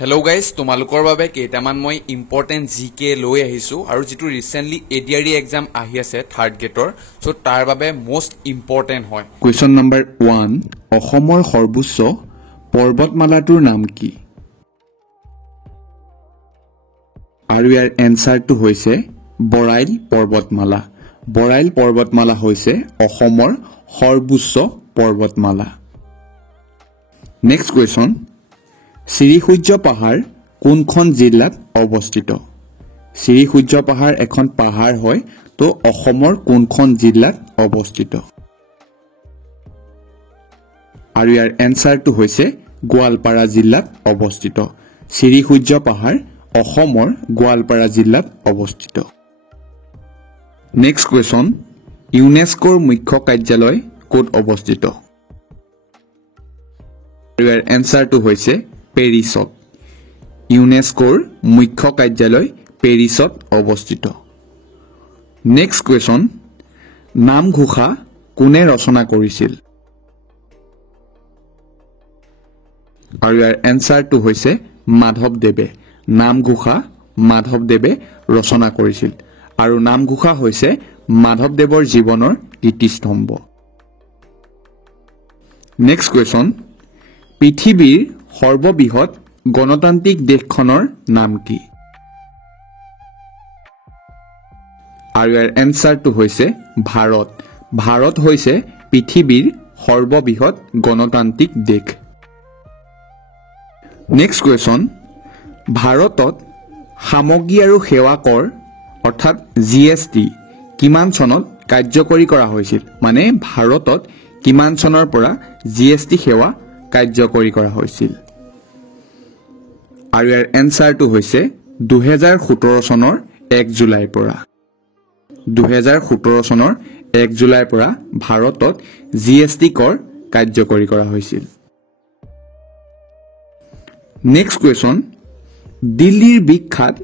Hello guys, তোমালোকৰ বাবে কেইটামান মই ইম্পৰ্টেন্ট জিকে লৈ আহিছো আৰু যেটো ৰিসেন্টলি এডিআৰই এক্সাম আহি আছে থাৰ্ড গেটৰ সো তাৰ বাবে মোস্ট ইম্পৰ্টেন্ট হয়। Question number 1 অসমৰ সৰ্বোচ্চ পৰ্বতমালাটোৰ নাম কি? আৰু ইয়াৰ এনসাৰটো হৈছে বৰাইল পৰ্বতমালা। বৰাইল পৰ্বতমালা হৈছে অসমৰ সৰ্বোচ্চ পৰ্বতমালা। Next question শ্ৰীসূৰ্য পাহাৰ কোনখন জিলাত অৱস্থিত? শ্ৰীসূৰ্য পাহাৰ এখন পাহাৰ হয় তো অসমৰ কোনখন জিলাত অৱস্থিত? আৰু ইয়াৰ এনসাৰটো হৈছে গোৱালপাৰা জিলাত অৱস্থিত। শ্ৰীসূৰ্য পাহাৰ অসমৰ গোৱালপাৰা জিলাত অৱস্থিত। নেক্সট কোৱেশ্যন ইউনেস্কোৰ মুখ্য কাৰ্যালয় ক'ত অৱস্থিত? আৰু ইয়াৰ এনসাৰটো হৈছে পেৰিছত। ইউনেস্কোৰ মুখ্য কাৰ্যালয় পেৰিছত অৱস্থিত। নেক্সট কোৱেশ্যন নামঘোষা কোনে ৰচনা কৰিছিল? আৰু ইয়াৰ এনসাৰটো হৈছে মাধৱদেৱে। নামঘোষা মাধৱদেৱে ৰচনা কৰিছিল আৰু নামঘোষা হৈছে মাধৱদেৱৰ জীৱনৰ কীৰ্তিস্তম্ভ। নেক্সট কোৱেশ্যন পৃথিৱীৰ সৰ্ববৃহৎ গণতান্ত্ৰিক দেশখনৰ নাম কি? আৰু ইয়াৰ এনসাৰটো হৈছে ভাৰত। ভাৰত হৈছে পৃথিৱীৰ সৰ্ববৃহৎ গণতান্ত্ৰিক দেশ। নেক্সট কোৱেশ্যন ভাৰতত সামগ্ৰী আৰু সেৱা কৰ অৰ্থাৎ জিএসটি কিমান চনত কাৰ্যকৰী কৰা হৈছিল? মানে ভাৰতত কিমান চনৰ পৰা জিএসটি সেৱা কাৰ্যকৰী কৰা হৈছিল? আৰু ইয়াৰ এনসাৰটো হৈছে 2017 চনৰ 1 জুলাইৰ পৰা। 2017 চনৰ 1 জুলাইৰ পৰা ভাৰতত জিএসটি কৰ কাৰ্যকৰী কৰা হৈছিল। নেক্সট কোৱেশ্যন দিল্লীৰ বিখ্যাত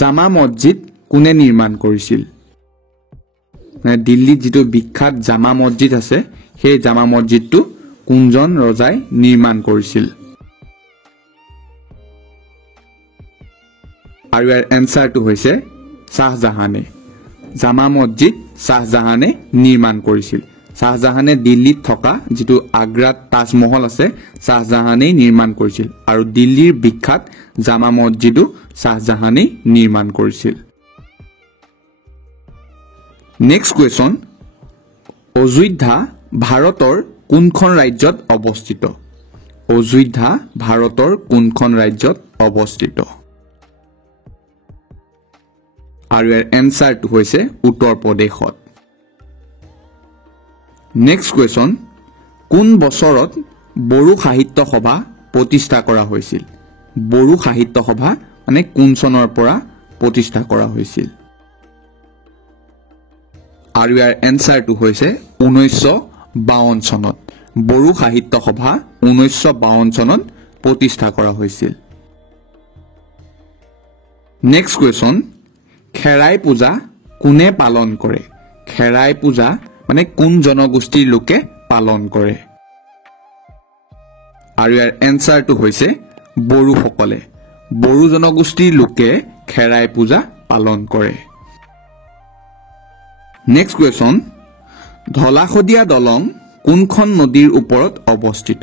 জামা মছজিদ কোনে নিৰ্মাণ কৰিছিল? মানে দিল্লীত যেটো বিখ্যাত জামা মছজিদ আছে সেই জামা মছজিদটো কোনজন ৰজাই নিৰ্মাণ কৰিছিল? আৰু ইয়াৰ এনসাৰটো হৈছে শাহজাহানে। জামা মছজিদ শাহজাহানে নিৰ্মাণ কৰিছিল। শাহজাহানে দিল্লীত থকা যেটো আগ্ৰাত তাজমহল আছে শাহজাহানে নিৰ্মাণ কৰিছিল আৰু দিল্লীৰ বিখ্যাত জামা মছজিদো শাহজাহানে নিৰ্মাণ কৰিছিল। নেক্সট কোৱেশ্যন অযোধ্যা ভাৰতৰ কোনখন ৰাজ্যত অৱস্থিত? অযোধ্যা ভাৰতৰ কোনখন ৰাজ্যত অৱস্থিত? আৰু ইয়াৰ এনসাৰটো হৈছে উত্তৰ প্ৰদেশত। নেক্সট কোৱেশ্যন কোন বছৰত বড়ো সাহিত্য সভা প্ৰতিষ্ঠা কৰা হৈছিল? বড়ো সাহিত্য সভা মানে কোন চনৰ পৰা প্ৰতিষ্ঠা কৰা হৈছিল? আৰু ইয়াৰ এনসাৰটো হৈছে 1952 চনত। বড়ো সাহিত্য সভা 1952 চনত প্ৰতিষ্ঠা কৰা হৈছিল। নেক্সট কোৱেশ্যন খেৰাই পূজা কোনে পালন কৰে? খেৰাই পূজা মানে কোন জনগোষ্ঠীৰ লোকে পালন কৰে? আৰু ইয়াৰ এনসাৰটো হৈছে বড়োসকলে। বড়ো জনগোষ্ঠীৰ লোকে খেৰাই পূজা পালন কৰে। নেক্সট কোৱেশ্যন ধলাশদিয়া দলং কোনখন নদীৰ ওপৰত অৱস্থিত?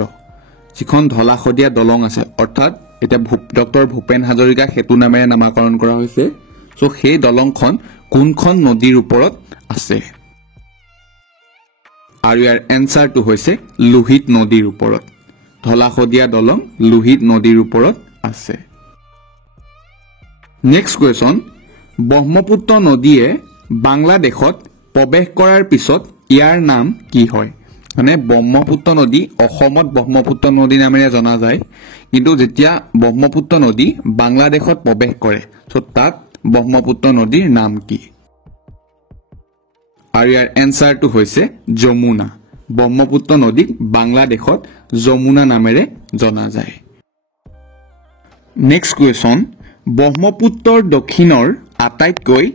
যিখন ধলাশদিয়া দলং আছে অৰ্থাৎ এটা ডক্টৰ ভূপেন হাজৰিকা সেতু নামেৰে নামাকৰণ কৰা হৈছে সো সেই দলংখন কোনখন নদীৰ ওপৰত আছে? আৰু ইয়াৰ এনসাৰটো হৈছে লোহিত নদীৰ ওপৰত। ধলাশদিয়া দলং লোহিত নদীৰ ওপৰত আছে। নেক্সট কোৱেশ্যন ব্ৰহ্মপুত্ৰ নদীয়ে বাংলাদেশত প্ৰৱেশ কৰাৰ পিছত ইয়াৰ নাম কি হয়? মানে ব্ৰহ্মপুত্ৰ নদী অসমত ব্ৰহ্মপুত্ৰ নদী নামেৰে জনা যায় কিন্তু যেতিয়া ব্ৰহ্মপুত্ৰ নদী বাংলাদেশত প্ৰৱেশ কৰে সো তাত ব্ৰহ্মপুত্ৰ নদীৰ নাম কি? আৰু ইয়াৰ এনসাৰটো হৈছে যমুনা। ব্ৰহ্মপুত্ৰ নদীক বাংলাদেশত যমুনা নামেৰে জনা যায়। নেক্সট কুৱেশ্যন ব্ৰহ্মপুত্ৰৰ দক্ষিণৰ আটাইতকৈ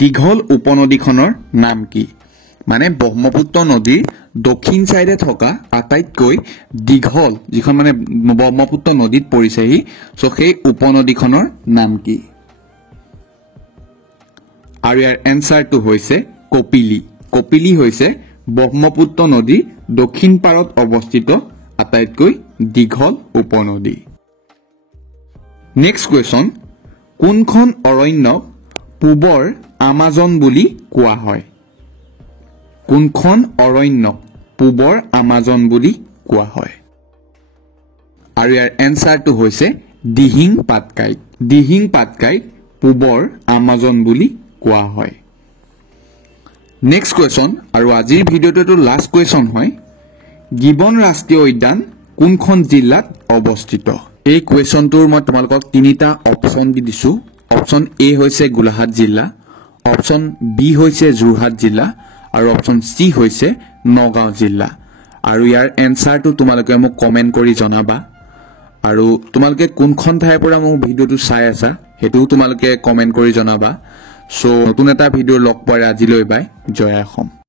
দীঘল উপনদীখনৰ নাম কি? মানে ব্ৰহ্মপুত্ৰ নদীৰ দক্ষিণ চাইডে থকা আটাইতকৈ দীঘল যিখন মানে ব্ৰহ্মপুত্ৰ নদীত পৰিছেহি সো সেই উপনদীখনৰ নাম কি আৰু ইয়াৰ এনসাৰটো হৈছে কপিলি কপিলি হৈছে ব্ৰহ্মপুত্ৰ নদীৰ দক্ষিণ পাৰত অৱস্থিত আটাইতকৈ দীঘল উপনদী নেক্সট কোৱেশ্চন কোনখন অৰণ্যক পূবৰ আমাজন বুলি কোৱা হয় কোনখন অৰণ্যক পূবৰ আমাজন বুলি কোৱা হয় আৰু ইয়াৰ এনসাৰটো হৈছে দিহিং পাটকাই পূবৰ আমাজন বুলি কোৱা হয় নেক্সট কোৱেশ্চন আৰু আজিৰ ভিডিঅ'টো লাষ্ট কোৱেশ্চন হয় গিবন ৰাষ্ট্ৰীয় উদ্যান কোনখন জিলাত অৱস্থিত এই কোৱেশ্চনটোৰ মই তোমালোকক তিনিটা অপচন দি দিছো অপচন এ হৈছে গোলাঘাট জিলা অপচন বি হৈছে যোৰহাট জিলা আৰু অপচন সি হৈছে নগাঁও জিলা আৰু ইয়াৰ এনসাৰটো তোমালোকে মোক কমেন্ট কৰি জনাবা আৰু তোমালোকে কোনখন ঠাইৰ পৰা মোৰ ভিডিঅ'টো চাই আছা হেতু তোমালোকে কমেন্ট কৰি জনাবা সো নতুন এটা ভিডিঅ' লগ পাই আজিলৈ বাই জয় অসম